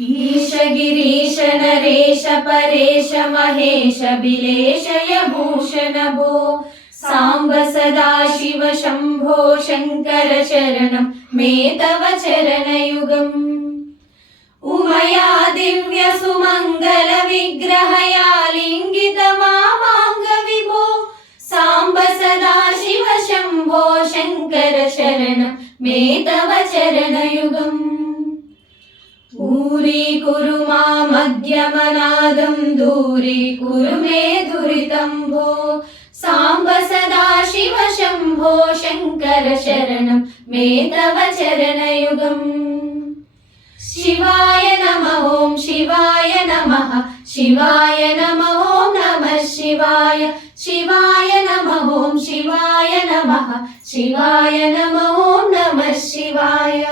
ईश गिरीश नरेश परेश महेश बिलेशय भूषण भो साम्ब सदाशिव शम्भो शङ्कर शरणं मे तव चरणयुगम् उमया दिव्य सुमङ्गल विग्रहया लिङ्गित मामाङ्ग विभो साम्ब सदाशिव शम्भो शङ्कर शरणं मे तव चरणयुगम् ऊरीकुरु मामध्यमनादं दूरीकुरु मे दुरितं भो साम्ब सदाशिव शम्भो शङ्कर शरणं मे तव चरणयुगम् शिवाय नमः ॐ शिवाय नमः शिवाय नमः ॐ नमः शिवाय शिवाय नमः ॐ शिवाय नमः शिवाय नमः ॐ नमः शिवाय।